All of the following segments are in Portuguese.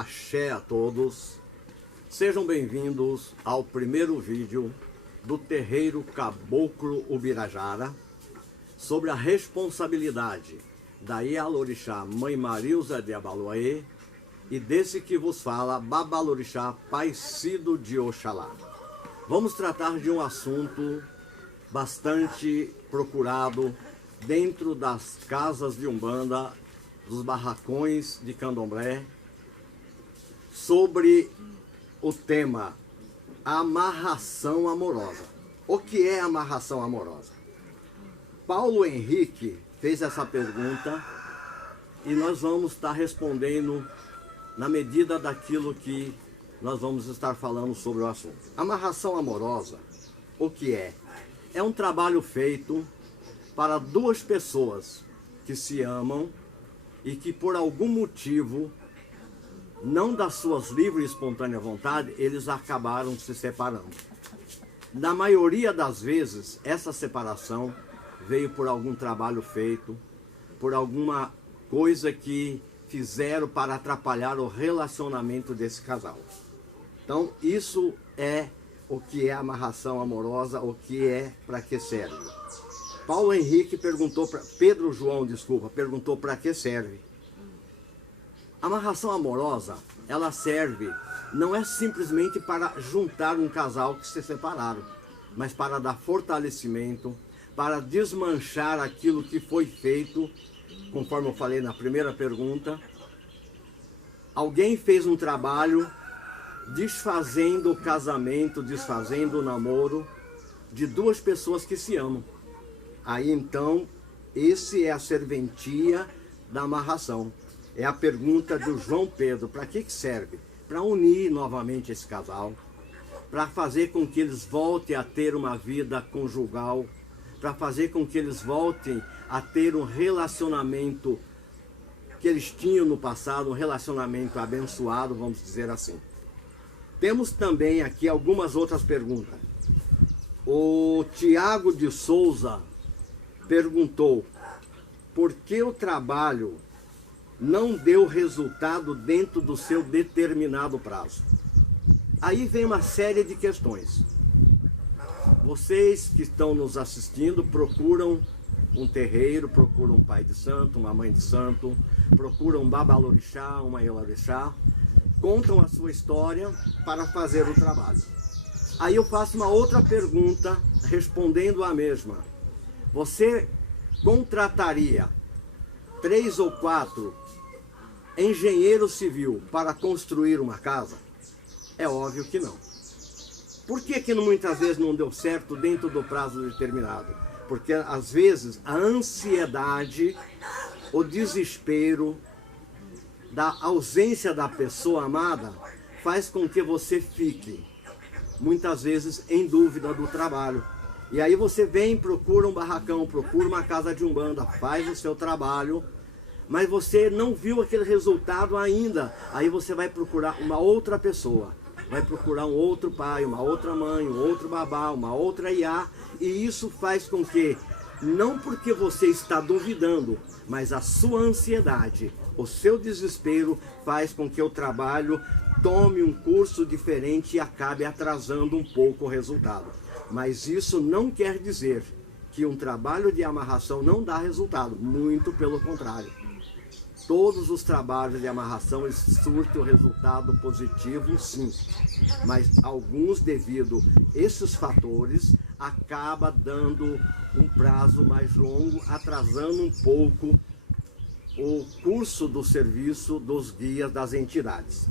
Axé a todos, sejam bem-vindos ao primeiro vídeo do Terreiro Caboclo Ubirajara sobre a responsabilidade da Ialorixá Mãe Marilza de Abaloaê e desse que vos fala Babalorixá Pai Cido de Oxalá. Vamos tratar de um assunto bastante procurado dentro das casas de Umbanda, dos barracões de Candomblé, sobre o tema amarração amorosa. O que é amarração amorosa? Paulo Henrique fez essa pergunta e nós vamos estar respondendo na medida daquilo que nós vamos estar falando sobre o assunto. Amarração amorosa, o que é? É um trabalho feito para duas pessoas que se amam e que por algum motivo, não das suas livres e espontâneas vontade, eles acabaram se separando. Na maioria das vezes, essa separação veio por algum trabalho feito, por alguma coisa que fizeram para atrapalhar o relacionamento desse casal. Então, isso é o que é amarração amorosa, o que é, para que serve. Paulo Henrique perguntou, Pedro João perguntou para que serve. A amarração amorosa, ela serve, não é simplesmente para juntar um casal que se separaram, mas para dar fortalecimento, para desmanchar aquilo que foi feito, conforme eu falei na primeira pergunta. Alguém fez um trabalho desfazendo o casamento, desfazendo o namoro de duas pessoas que se amam. Aí então, esse é a serventia da amarração. É a pergunta do João Pedro, para que serve? Para unir novamente esse casal, para fazer com que eles voltem a ter uma vida conjugal, para fazer com que eles voltem a ter um relacionamento que eles tinham no passado, um relacionamento abençoado, vamos dizer assim. Temos também aqui algumas outras perguntas. O Tiago de Souza perguntou por que o trabalho não deu resultado dentro do seu determinado prazo. Aí vem uma série de questões. Vocês que estão nos assistindo procuram um terreiro, procuram um pai de santo, uma mãe de santo, procuram um babalorixá, uma ialorixá, contam a sua história para fazer o trabalho. Aí eu faço uma outra pergunta respondendo a mesma. Você contrataria 3 ou 4 engenheiros civil para construir uma casa? É óbvio que não. Por que muitas vezes não deu certo dentro do prazo determinado? Porque às vezes a ansiedade, o desespero da ausência da pessoa amada faz com que você fique muitas vezes em dúvida do trabalho. E aí você vem, procura um barracão, procura uma casa de Umbanda, faz o seu trabalho, mas você não viu aquele resultado ainda. Aí você vai procurar uma outra pessoa, vai procurar um outro pai, uma outra mãe, um outro babá, uma outra iá, e isso faz com que, não porque você está duvidando, mas a sua ansiedade, o seu desespero faz com que o trabalho tome um curso diferente e acabe atrasando um pouco o resultado. Mas isso não quer dizer que um trabalho de amarração não dá resultado, muito pelo contrário. Todos os trabalhos de amarração surtem o resultado positivo, sim. Mas alguns, devido a esses fatores, acaba dando um prazo mais longo, atrasando um pouco o curso do serviço dos guias das entidades.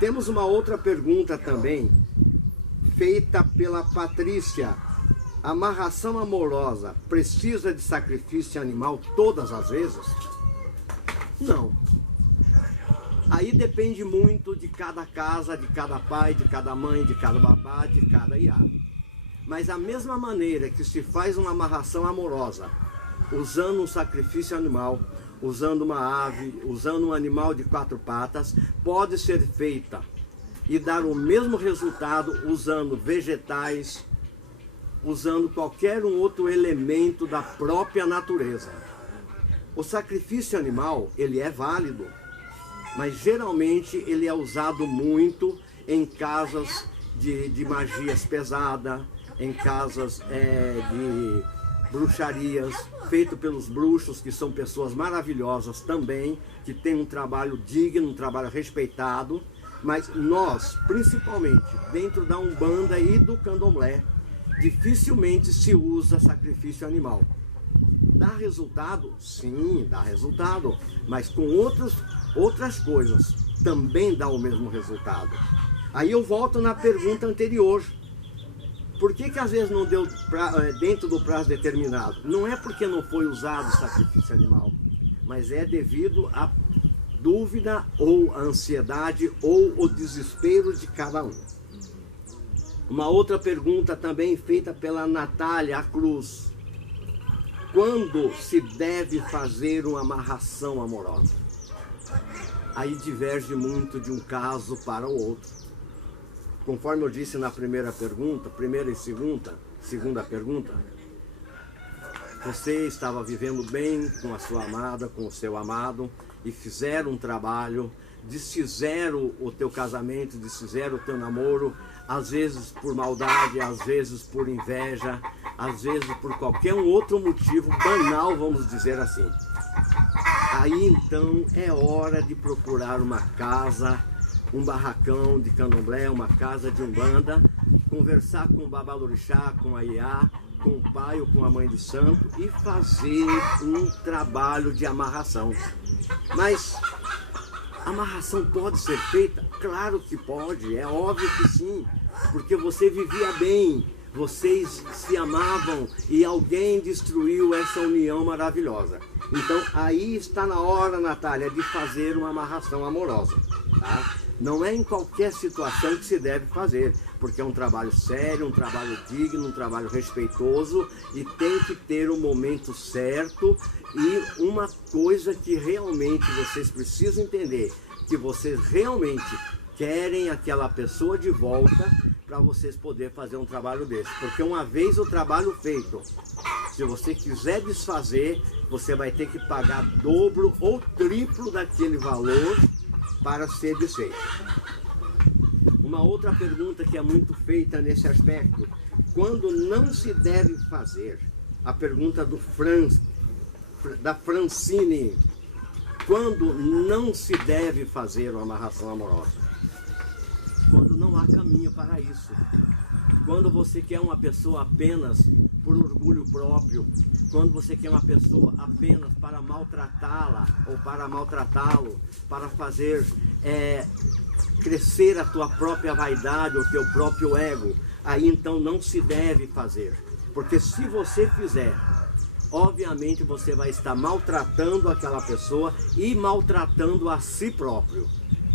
Temos uma outra pergunta também, feita pela Patrícia. Amarração amorosa precisa de sacrifício animal todas as vezes? Não. Aí depende muito de cada casa, de cada pai, de cada mãe, de cada babá, de cada iá. Mas a mesma maneira que se faz uma amarração amorosa, usando um sacrifício animal, usando uma ave, usando um animal de 4 patas, pode ser feita e dar o mesmo resultado usando vegetais, usando qualquer um outro elemento da própria natureza. O sacrifício animal, ele é válido. mas geralmente ele é usado muito em casas de magias pesadas, em casas de bruxarias, feito pelos bruxos, que são pessoas maravilhosas também, que têm um trabalho digno, um trabalho respeitado. Mas nós, principalmente dentro da Umbanda e do Candomblé, dificilmente se usa sacrifício animal. Dá resultado? Sim, dá resultado, mas com outras coisas também dá o mesmo resultado. Aí eu volto na pergunta anterior. Por que às vezes não deu dentro do prazo determinado? Não é porque não foi usado sacrifício animal, mas é devido à dúvida ou a ansiedade ou o desespero de cada um. Uma outra pergunta também feita pela Natália Cruz. Quando se deve fazer uma amarração amorosa? Aí diverge muito de um caso para o outro. Conforme eu disse na primeira e segunda pergunta, você estava vivendo bem com a sua amada, com o seu amado, e fizeram um trabalho, desfizeram o teu casamento, desfizeram o teu namoro, às vezes por maldade, às vezes por inveja, às vezes por qualquer outro motivo banal, vamos dizer assim. Aí então é hora de procurar uma casa, um barracão de candomblé, uma casa de umbanda, conversar com o babalorixá, com a iá, com o pai ou com a mãe de santo e fazer um trabalho de amarração. Mas a amarração pode ser feita? Claro que pode, é óbvio que sim, porque você vivia bem, vocês se amavam e alguém destruiu essa união maravilhosa. Então aí está na hora, Natália, de fazer uma amarração amorosa, tá? Não é em qualquer situação que se deve fazer, porque é um trabalho sério, um trabalho digno, um trabalho respeitoso e tem que ter o momento certo. E uma coisa que realmente vocês precisam entender, que vocês realmente querem aquela pessoa de volta para vocês poderem fazer um trabalho desse. Porque uma vez o trabalho feito, se você quiser desfazer, você vai ter que pagar dobro ou triplo daquele valor para ser desfeito. Uma outra pergunta que é muito feita nesse aspecto: quando não se deve fazer? A pergunta da Francine: quando não se deve fazer uma amarração amorosa? Quando não há caminho para isso. Quando você quer uma pessoa apenas por orgulho próprio, quando você quer uma pessoa apenas para maltratá-la ou para maltratá-lo, para fazer crescer a tua própria vaidade, o teu próprio ego, aí então não se deve fazer. Porque se você fizer, obviamente você vai estar maltratando aquela pessoa e maltratando a si próprio.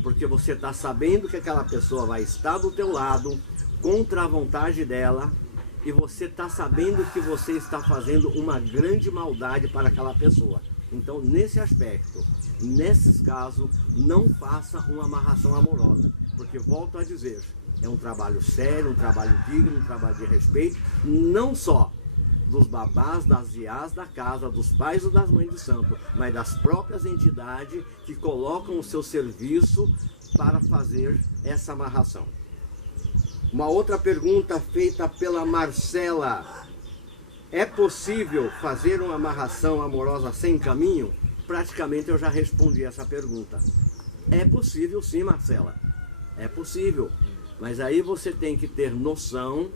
Porque você está sabendo que aquela pessoa vai estar do teu lado, contra a vontade dela, e você está sabendo que você está fazendo uma grande maldade para aquela pessoa. Então, nesse aspecto, nesses casos, não faça uma amarração amorosa, porque, volto a dizer, é um trabalho sério, um trabalho digno, um trabalho de respeito, não só dos babás, das iás da casa, dos pais ou das mães de santo, mas das próprias entidades que colocam o seu serviço para fazer essa amarração. Uma outra pergunta feita pela Marcela: é possível fazer uma amarração amorosa sem caminho? Praticamente eu já respondi essa pergunta. É possível sim, Marcela, é possível, mas aí você tem que ter noção,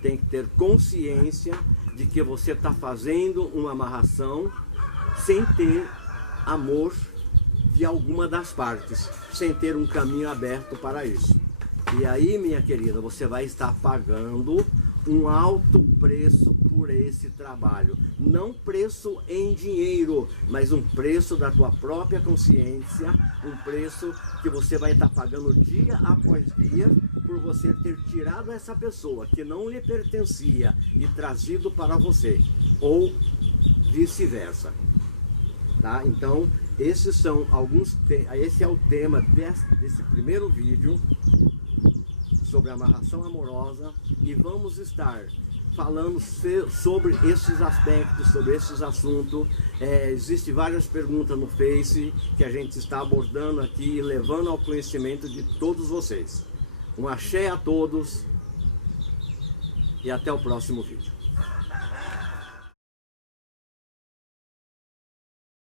tem que ter consciência de que você está fazendo uma amarração sem ter amor de alguma das partes, sem ter um caminho aberto para isso. E aí, minha querida, você vai estar pagando um alto preço por esse trabalho. Não preço em dinheiro, mas um preço da tua própria consciência, um preço que você vai estar pagando dia após dia por você ter tirado essa pessoa que não lhe pertencia e trazido para você, ou vice-versa. Tá? Então, esse é o tema desse primeiro vídeo sobre amarração amorosa, e vamos estar falando sobre esses aspectos, sobre esses assuntos. Existem várias perguntas no Face que a gente está abordando aqui, levando ao conhecimento de todos vocês. Um axé a todos e até o próximo vídeo.